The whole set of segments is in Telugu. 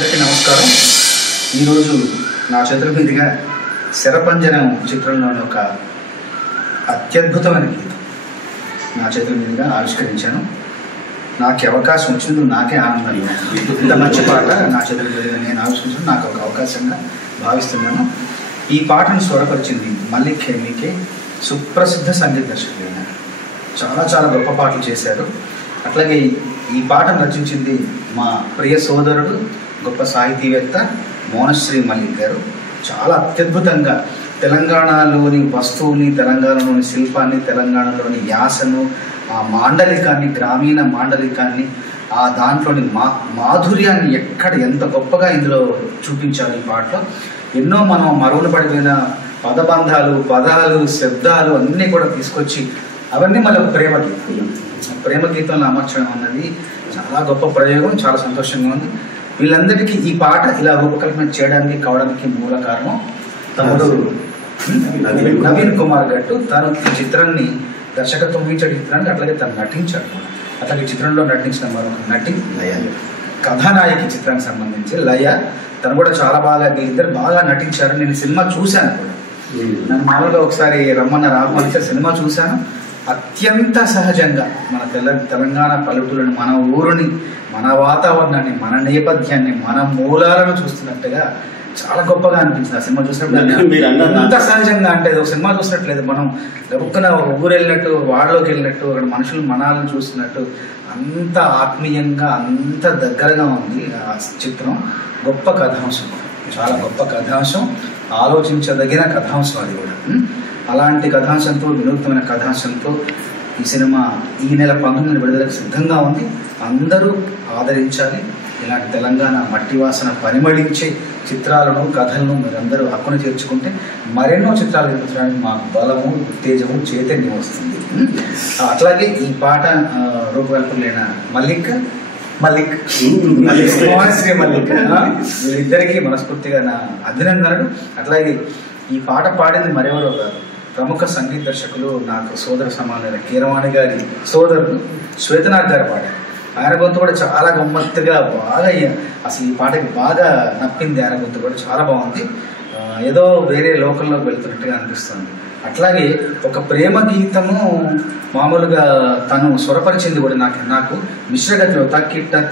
అందరికీ నమస్కారం. ఈరోజు నా చేతుల మీదుగా శరపంజరం చిత్రంలోని ఒక అత్యద్భుతమైన గీతం నా చేతుల మీదుగా ఆవిష్కరించాను. నాకు అవకాశం వచ్చింది, నాకే ఆనందంగా ఇంత మంచి పాట నా చేతుల మీదుగా నేను ఆవిష్కరించాను. నాకు ఒక అవకాశంగా భావిస్తున్నాను. ఈ పాటను స్వరపరిచింది మల్లిక్ ఖేమీకే, సుప్రసిద్ధ సంగీత దర్శకులైన చాలా చాలా గొప్ప పాటలు చేశారు. అట్లాగే ఈ పాటను రచించింది మా ప్రియ సోదరుడు గొప్ప సాహితీవేత్త మోనశ్రీ మల్లిక్ గారు. చాలా అత్యద్భుతంగా తెలంగాణలోని వస్తువుని, తెలంగాణలోని శిల్పాన్ని, తెలంగాణలోని యాసను, ఆ మాండలికాన్ని, గ్రామీణ మాండలికాన్ని, ఆ దాంట్లోని మాధుర్యాన్ని ఎంత గొప్పగా ఇందులో చూపించారు. ఈ పాటలో ఎన్నో మనం మరుగున పడిపోయిన పదబంధాలు, పదాలు, శబ్దాలు అన్నీ కూడా తీసుకొచ్చి అవన్నీ మళ్ళీ ఒక ప్రేమ గీతంలో అమర్చడం అన్నది చాలా గొప్ప ప్రయోగం. చాలా సంతోషంగా ఉంది. వీళ్ళందరికీ ఈ పాట ఇలా రూపకల్పన చేయడానికి కావడానికి మూల కారణం తమ్ముడు నవీన్ కుమార్ గట్టు. తను ఈ చిత్రాన్ని దర్శకత్వం వహించాడు, చిత్రానికి అట్లాగే తను నటించాడు. అట్లాగే చిత్రంలో నటించిన మరొక నటి లయ, కథానాయకి చిత్రానికి సంబంధించి లయ, తను కూడా చాలా బాగా, వీళ్ళిద్దరు బాగా నటించారు. నేను సినిమా చూశాను కూడా. నన్ను మామూలుగా ఒకసారి రమ్మన్నారు, ఆహ్వానించారు. సినిమా చూశాను. అత్యంత సహజంగా మన తెలంగాణ పల్లెటూరుని, మన ఊరుని, మన వాతావరణాన్ని, మన నేపథ్యాన్ని, మన మూలాలను చూస్తున్నట్టుగా చాలా గొప్పగా అనిపించింది. ఆ సినిమా చూసినప్పుడు ఎంత సహజంగా అంటే ఒక సినిమా చూసినట్లేదు, మనం గొప్పన ఒక ఊరు వెళ్ళినట్టు, వాళ్ళలోకి వెళ్ళినట్టు, అక్కడ మనుషులు మనాలను చూస్తున్నట్టు అంత ఆత్మీయంగా, అంత దగ్గరగా ఉంది ఆ చిత్రం. గొప్ప కథాంశం, చాలా గొప్ప కథాంశం, ఆలోచించదగిన కథాంశం అది కూడా. అలాంటి కథాంశంతో, వినూత్నమైన కథాంశంతో ఈ సినిమా ఈ నెల 19 విడుదలకు సిద్ధంగా ఉంది. అందరూ ఆదరించాలి. ఇలాంటి తెలంగాణ మట్టి వాసన పరిమళించే చిత్రాలను, కథలను మీరందరూ హక్కును చేర్చుకుంటే మరెన్నో చిత్రాలు నిర్మించడానికి మాకు బలము, ఉత్తేజము, చైతన్యం వస్తుంది. అట్లాగే ఈ పాట రూపకల్పనలైన శ్రీ మల్లిక్ వీళ్ళిద్దరికీ మనస్ఫూర్తిగా నా అభినందనలు. అట్లాగే ఈ పాట పాడింది మరెవరో కాదు, ప్రముఖ సంగీత దర్శకులు, నాకు సోదర సమానమైన కీరవాణి గారి సోదరుడు శ్వేతనాథ్ గారు పాడారు. ఆయన గొంతు కూడా చాలా గమ్మత్తుగా బాగా, అసలు ఈ పాటకి బాగా నప్పింది. ఆయన గొంతు కూడా చాలా బాగుంది. ఏదో వేరే లోకల్లోకి వెళ్తున్నట్టుగా అనిపిస్తుంది. అట్లాగే ఒక ప్రేమ గీతము మామూలుగా తను స్వరపరిచింది కూడా నాకు మిశ్రగతిలో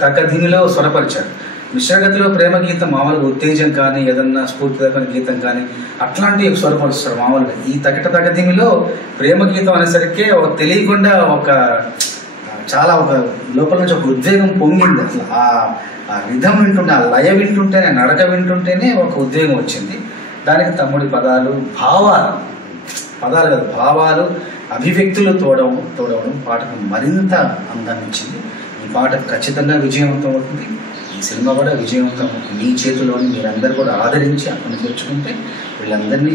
తగ్గదినిలో స్వరపరిచాడు. మిశ్రగతిలో ప్రేమ గీతం మామూలుగా ఉత్తేజం కానీ, ఏదన్నా స్ఫూర్తిదాయకమైన గీతం కానీ అట్లాంటివి స్వరపరుస్తాడు మామూలుగా. ఈ తగ్గదిమిలో ప్రేమ గీతం అనేసరికి తెలియకుండా చాలా ఒక లోపల నుంచి ఒక ఉద్వేగం పొంగింది. అసలు ఆ రిధం వింటుంటే, ఆ లయ వింటుంటేనే, నడక వింటుంటేనే ఒక ఉద్వేగం వచ్చింది. దానికి తమ్ముడి పదాలు కాదు, భావాలు, అభివ్యక్తులు తోడవడం పాటకు మరింత అందాన్ని ఇచ్చింది. ఈ పాట ఖచ్చితంగా విజయవంతం అవుతుంది. ఈ సినిమా కూడా విజయవంతం అవుతుంది. మీ చేతిలోని మీరందరూ కూడా ఆదరించి అక్కడ తెచ్చుకుంటే వీళ్ళందరూ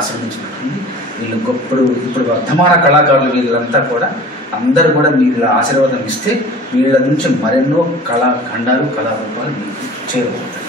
ఆశీర్వదించినట్టుంది. వీళ్ళు ఇప్పుడు వర్ధమాన కళాకారులు వీళ్ళంతా కూడా అందరూ కూడా మీరు ఆశీర్వాదం ఇస్తే వీళ్ళ నుంచి మరెన్నో కళాఖండాలు, కళారూపాలు మీకు చేరుకుంటాయి.